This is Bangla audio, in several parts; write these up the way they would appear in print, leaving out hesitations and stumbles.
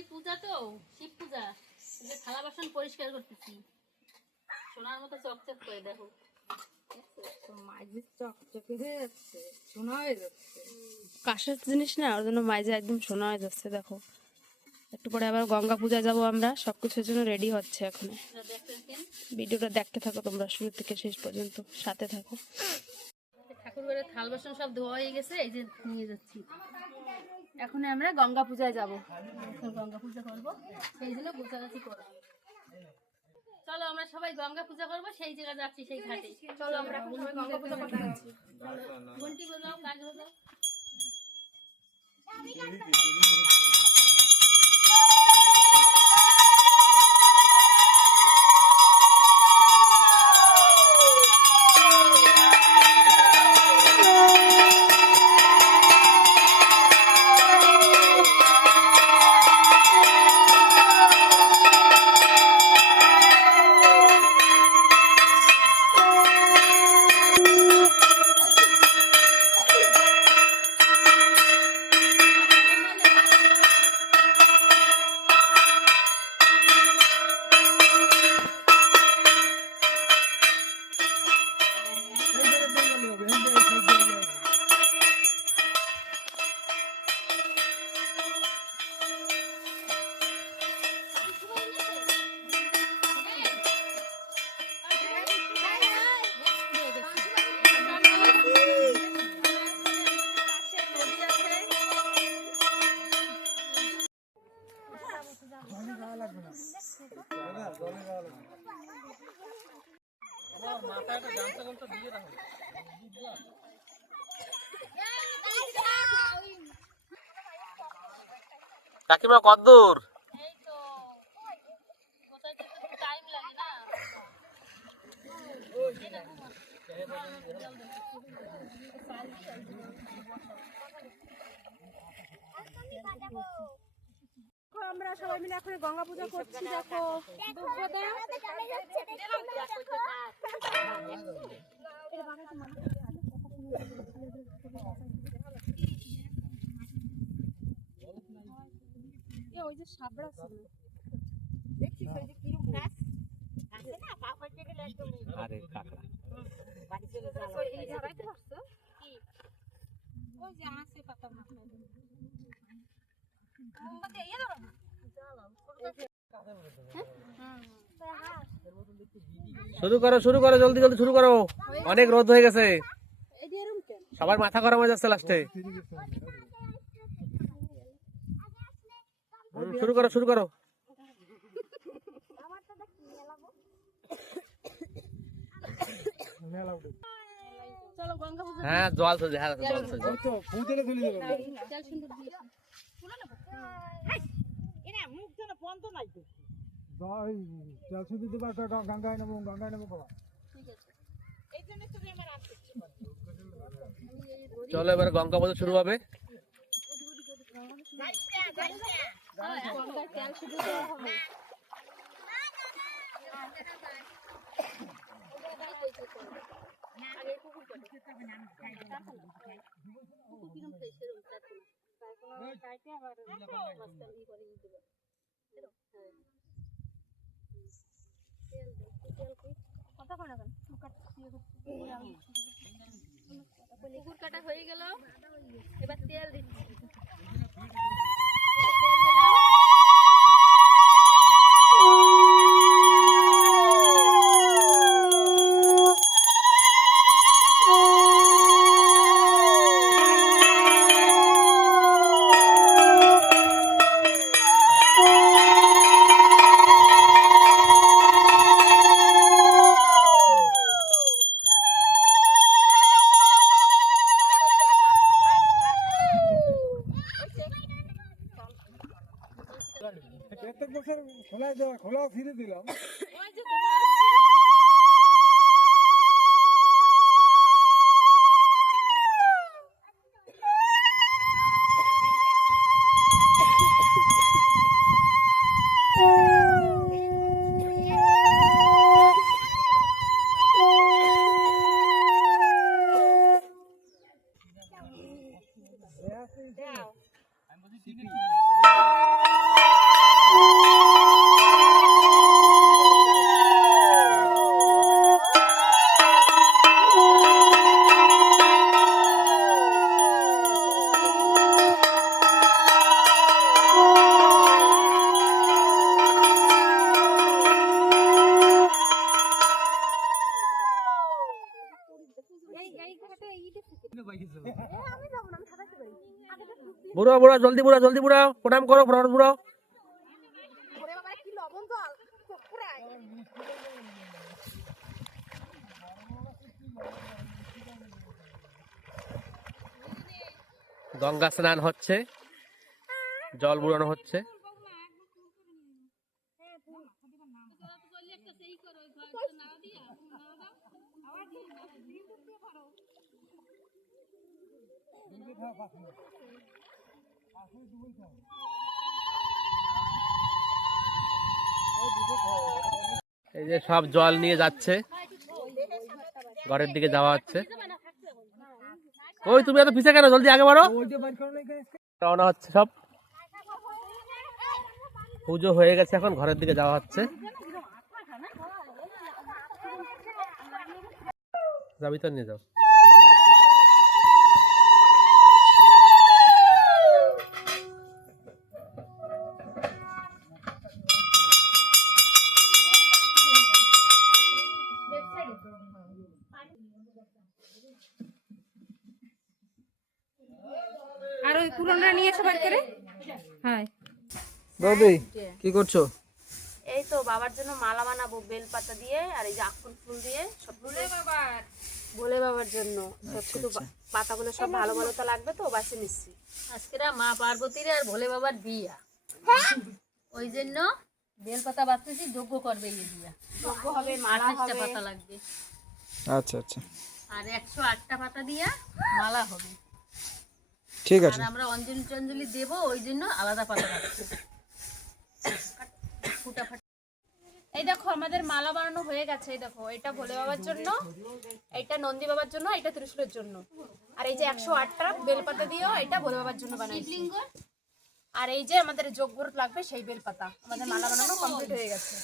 সোনালি পূজা তো, শিব পূজা, যে থালা বাসন পরিষ্কার করতেছি। সোনার মতো চকচক করে দেখো, কাশের জিনিস না, ওর জন্য মাইজে একদম সোনা হয়ে যাচ্ছে। দেখো একটু পরে আবার গঙ্গা পূজা যাবো আমরা, সবকিছুর জন্য রেডি হচ্ছে এখন। ভিডিওটা দেখতে থাকো তোমরা শুরু থেকে শেষ পর্যন্ত, সাথে থাকো। ঠাকুর ঘরে থাল বাসন সব ধোয়া হয়ে গেছে, এই যে নিয়ে যাচ্ছি। এখন আমরা গঙ্গা পূজায় যাবো, গঙ্গা পূজা করবো, সেই জন্য গোছাগাছি করবো। চলো আমরা সবাই গঙ্গা পূজা করবো, সেই জায়গায় যাচ্ছি, সেই ঘাটে। চলো আমরা এখন সবাই গঙ্গা পূজা করতে যাচ্ছি। ঘন্টি বাজাও, কাজ বাজাও। কাকিমা কতদূর? এই তো গোছাইতে একটু টাইম লাগে না। আমরা সবাই মিলে এখন গঙ্গা পূজা করছি। দেখো ওই যে সাবড়া ছিল, দেখছিস ওই যে কিরম গাছ আছে না, পা ফাটতে গেলে একদম। আরে কাকড়া বাড়ি চলে যাও, এই ঝাড়াইতে পারছো কি? ওই যে আছে পাতা মাথায় মোমবাতি ইয়ে দাও না, শুরু করো শুরু করো, জলদি জলদি শুরু করো, অনেক রোদ হয়ে গেছে, সবার মাথা গরম হয়ে যাচ্ছে লাস্টে। শুরু করো শুরু করো। চলো গঙ্গা পূজা। হ্যাঁ জল তো দেখা যাচ্ছে, জল তো তেল সুন্দর দিয়ে শুনো না এরা মুখ যেন বন্ধ নাই তো। গঙ্গায় নেবো বাবা। এই জন্য তুমি আমার আসতে চলো এবার গঙ্গা পূজা শুরু হবে। গঙ্গার তেল শুধু দেওয়া হবে। পুকুর কাটা হয়ে গেল, এবার তেল দিচ্ছি। প্রত্যেক বছর খোলা ফিরে দিলাম। বুড়াও বুড়াও, জলদি বুড়াও, জলদি বুড়াও, প্রণাম করো, প্রণাম বুড়াও। গঙ্গা স্নান হচ্ছে, জল বুড়ানো হচ্ছে। এই যে সব জল নিয়ে যাচ্ছে, ঘরের দিকে যাওয়া হচ্ছে। ওই তুমি এত পিছে কেন, জলদি আগে বাড়ো। রওনা হচ্ছে সব, পুজো হয়ে গেছে, এখন ঘরের দিকে যাওয়া হচ্ছে। যাবি তো, নিয়ে যাও। আর ওই পুরোটা নিয়ে এসে বাড়ি করে। হ্যাঁ দাদি কি করছো? এই তো বাবার জন্য মালা বানাবো বেল পাতা দিয়ে, আর এই যে আখন ফুল দিয়ে সব ভোলে বাবার জন্য শুধু পাতাগুলো সব ভালো ভালো তো লাগবে, তো বাছে নিচ্ছি। আজকেরা মা পার্বতীর আর ভোলে বাবার বিয়া, ওই জন্য বেলপাতা বাঁচতেছি, যজ্ঞ করবে এই দিয়া। যজ্ঞ হবে, মালা 28টা হবে। পাতা লাগবে আচ্ছা আচ্ছা, আর 108টা পাতা দিয়া মালা হবে। ঠিক আর আছে। আমরা অঞ্জলি টঞ্জলি দেবো, ওই জন্য আলাদা পাতা রাখছি। এই দেখো আমাদের মালা বানানো হয়ে গেছে। এই দেখো, এটা ভোলে বাবার জন্য, এটা নন্দী বাবার জন্য, এটা ত্রিশূলের জন্য। আর এই যে 108টা বেলপাতা দিয়েও এটা ভোলে বাবার জন্য বানাইছি। আর এই যে আমাদের যজ্ঞর লাগবে সেই বেলপাতা, আমাদের মালা বানানো কমপ্লিট হয়ে গেছে।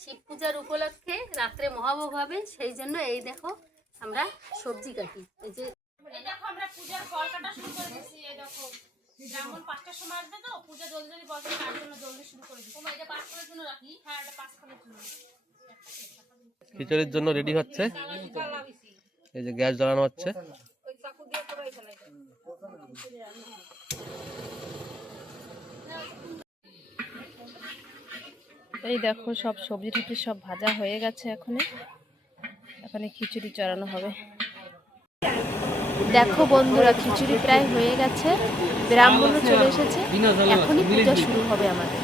শিব পূজার উপলক্ষে রাত্রে মহাভোগ হবে, সেই জন্য এই দেখো আমরা সবজি কাটি। এই যে এই দেখো আমরা পূজার ফল কাটা শুরু করে দিয়েছি। এই দেখো যেমন 5টার সময় আসবে, তো পূজা জলদি জলদি বসে, তার জন্য জলদি শুরু করে দিচ্ছি। এটা 5 ফলের জন্য রাখি। হ্যাঁ, এটা 5 ফলের জন্য। খিচুড়ির জন্য রেডি হচ্ছে। এই যে গ্যাস জ্বালানো হচ্ছে। এই দেখো সব সবজি টবজি সব ভাজা হয়ে গেছে, এখানে খিচুড়ি চড়ানো হবে। দেখো বন্ধুরা, খিচুড়ি প্রায় হয়ে গেছে, ব্রাহ্মণও চলে এসেছে, এখনই পূজা শুরু হবে আমাদের।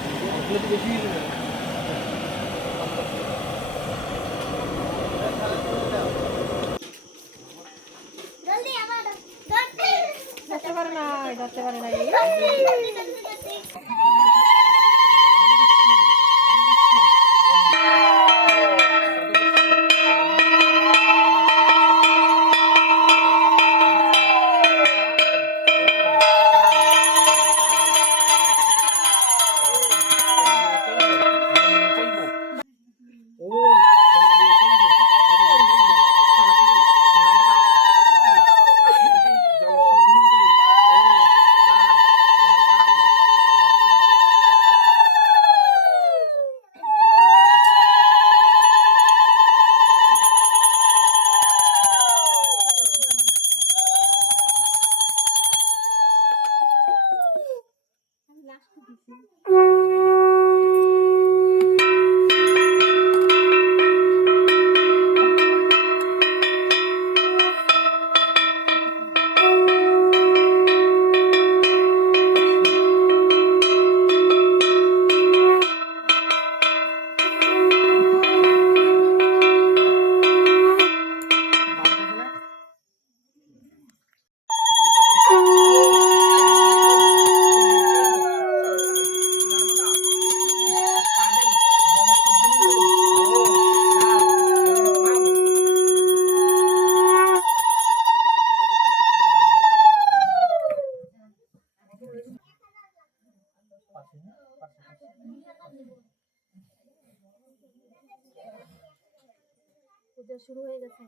পূজা শুরু হয়ে গেছে।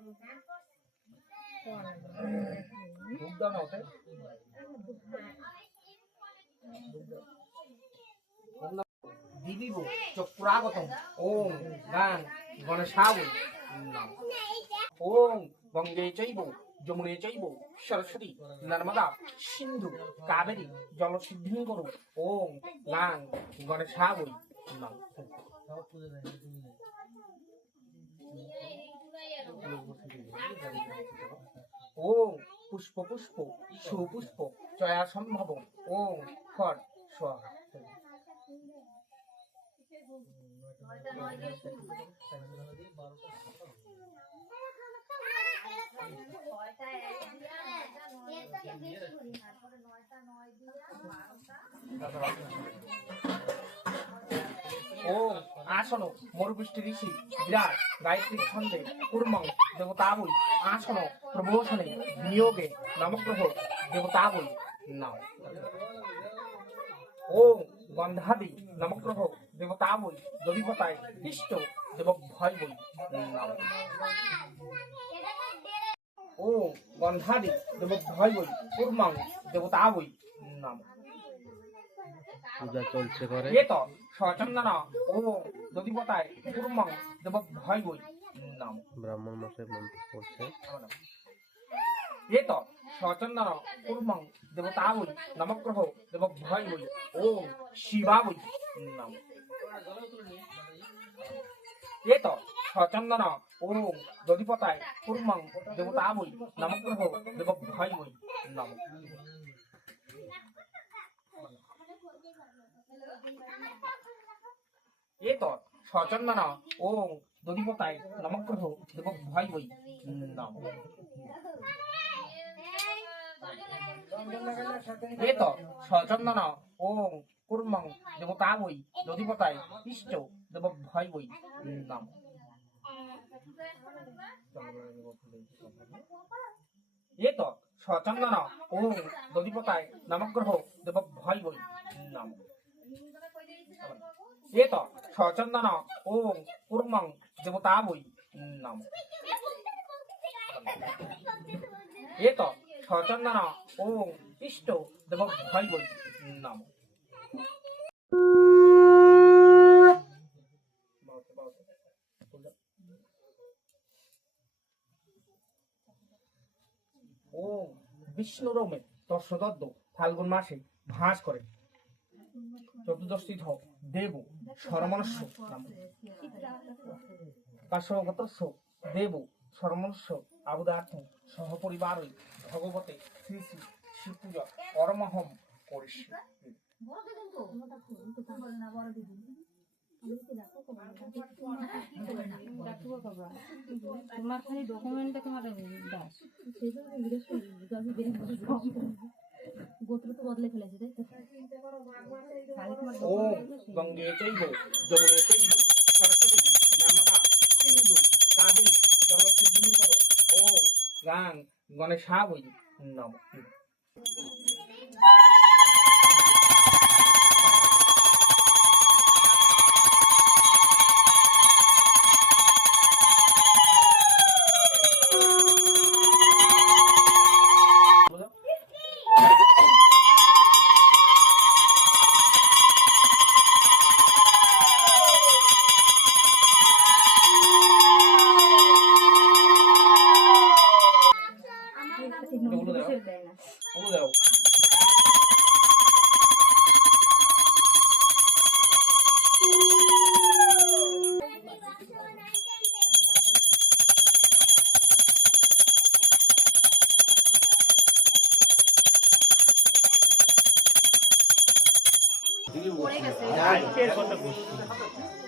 দিবিব চক্রাগতম ওম গান গণেশাব ওম গঙ্গে চৈব যমুনে চৈব সরস্বতী নর্মদা সিন্ধু কাবেরী জলসিদ্ধিং করু ওম গাং গণেশাবৈ নমঃ। ওম পুষ্প পুষ্প সুপুষ্প চয়া সম্ভব ওম ফট স্বাহা। ওম আসন মরুপৃষ্টি ঋষি বিরাট গায়ত্রী ছন্দে কুর্মং দেবতাবৈ আসন প্রবোশনে বিনিয়োগে নবগ্রহ দেবতাবৈ নমঃ। ওম গন্ধাদি নবগ্রহ দেবতাবৈ দধিপতায় ইষ্ট দেবভয়বৈ নমঃ। ওম গন্ধাদি দেবভয়বৈ কুর্মং দেবতাবৈ নমঃ। পূজা চলছে করে এত সচন্দন ওম দধিপতায় কুর্মং দেবভয়বৈ নমঃ। ব্রাহ্মণ মশাই মন্ত্র পড়ছে। এত সচন্দন কুর্মং দেবতাবৈ নবগ্রহ দেবভয়বৈ ওম শিবাবৈ নমঃ। এত সচন্দন ওম দধিপতায় কুর্মং দেবতাবৈ নবগ্রহ দেবভয়বৈ নমঃ। এত সচন্দন ওম দধিপতায় নবগ্রহ দেবভয়বৈ নমঃ। এত সচন্দন ওম কুর্মং দেবতাবৈ দধিপতায় ইষ্ট দেবভয়বৈ নমঃ। এত সচন্দন ওম দধিপতায় নবগ্রহ দেবভয়বৈ নমঃ। এত সচন্দন ওম কুর্মং দেবতাবৈ নমঃ। এত সচন্দন ওম ইষ্ট দেবভয়বৈ নমঃ। ওম বিষ্ণুরমে দর্শদদ্দ ফাল্গুন মাসে ভাস করে চতুর্দশীধ দেব সরমনস্য নমঃ। পার্শ্বগতস্য দেব সরমনস্য আবুদার্থ সহপরিবারই ভগবতে শ্রী শ্রী শিবপূজা পরমহম করিষ্যামি। তোমার খালি ডকুমেন্টটা তোমার দাস গোত্র তো বদলে ফেলেছে তাই তো। ওম গঙ্গে চৈব যমুনে চৈব সরস্বতী নর্মদা সিন্ধু কাবেরী জলসিদ্ধিং করু ওম গাং গণেশাবৈ নমঃ। ওগুলো দাও।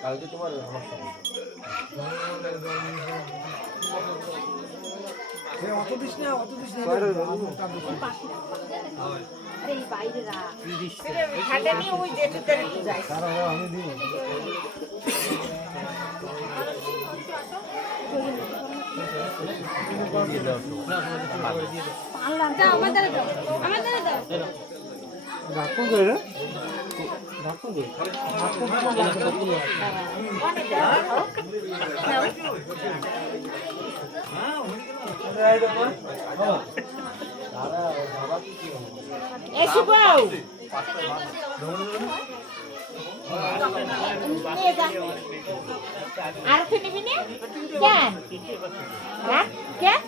কালকে তোমার আমার অত দিস না অত দিস না আমি দিব ঢাকুন করে রে ঢাকুন করে আর নিবি না কেন? কেন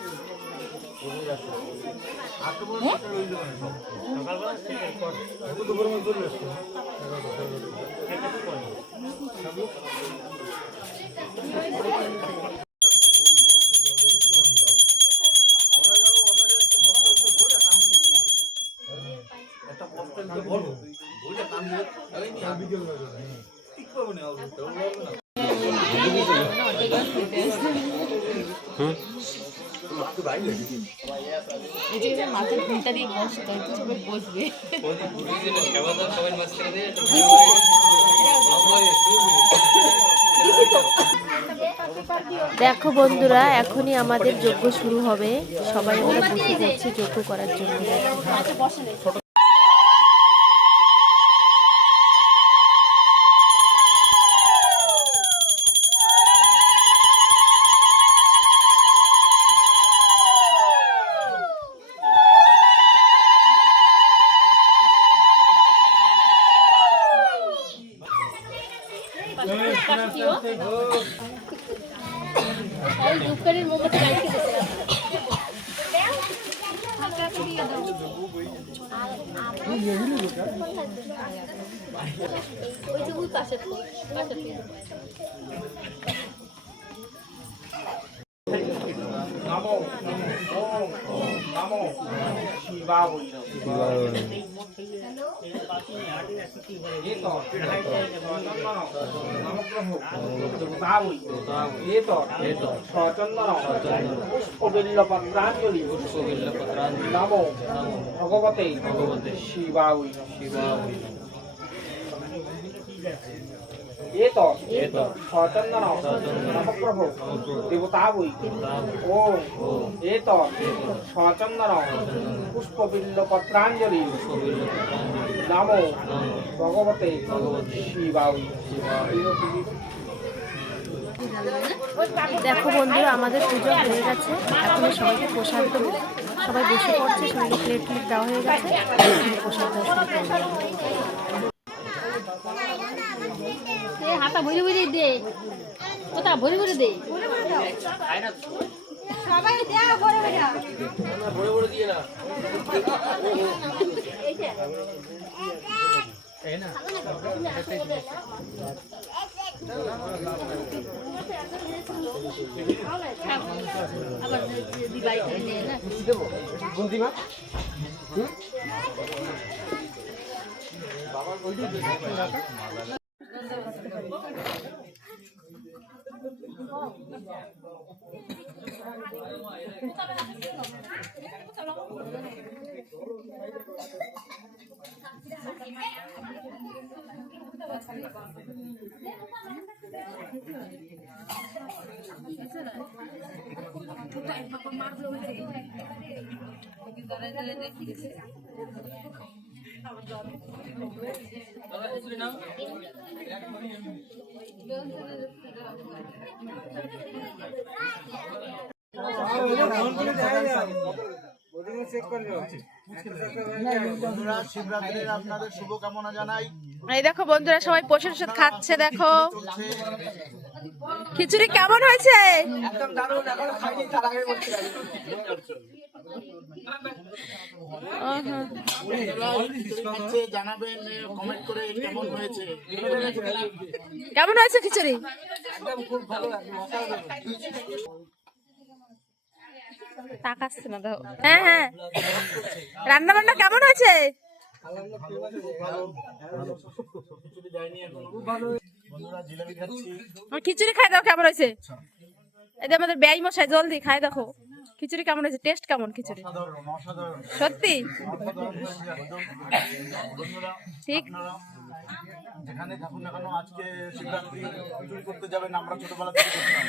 দেখো বন্ধুরা, এখনই আমাদের যজ্ঞ শুরু হবে। সবাই আমরা বসে পড়ছি যজ্ঞ করার জন্য। এই ধূপকাঠির মোমবাতি লাইটকে দিতে ওই যে ওই পাশের নমো ওম নমো শিবায় ये तो नमग्रह देवतावै ये तो स्वचंदन पुष्पबिल्लपत्रांजलि नमो भगवते शिवाय ये तो स्वचंदन नमग्रह देवतावै ओम ये तो स्वचंदन पुष्पबिल्लपत्रांजलि नमो भगवते शिवाय দেখো বন্ধুরা, আমাদের পুজো হয়ে গেছে। এখন সবাইকে প্রসাদ দেবো। সবাই বসে পড়ছে, সবাইকে প্লেট প্লেট দেওয়া হয়ে গেছে। প্রসাদ দেওয়া শুরু করবো। হাতা ভরে ভরে দে, ওটা ভরে ভরে দে। সবাই দেও ভরে ভরে, বড় বড় দিয়ে না আবার দিবাই করে দে না। দেবো বুন্দি মা শিবরাত্রির আপনাদের শুভকামনা জানাই। এই দেখো বন্ধুরা, সবাই প্রসাদ খাচ্ছে। দেখো খিচুড়ি কেমন হয়েছে? জানাবেন কমেন্ট করে কেমন হয়েছে। কেমন হয়েছে খিচুড়ি? তাকাচ্ছে না দাও। হ্যাঁ হ্যাঁ, রান্না বান্না কেমন হয়েছে? খিচুড়ি খাই দাও, কেমন হয়েছে? এই যে আমাদের ব্যয় মশাই, জলদি খাই দেখো খিচুড়ি কেমন হয়েছে, টেস্ট কেমন খিচুড়ি? সত্যি ঠিক। যেখানে থাকুন না কেন, আজকে শিবরাত্রি চুরি করতে যাবেন, আমরা ছোটবেলা থেকে করতাম।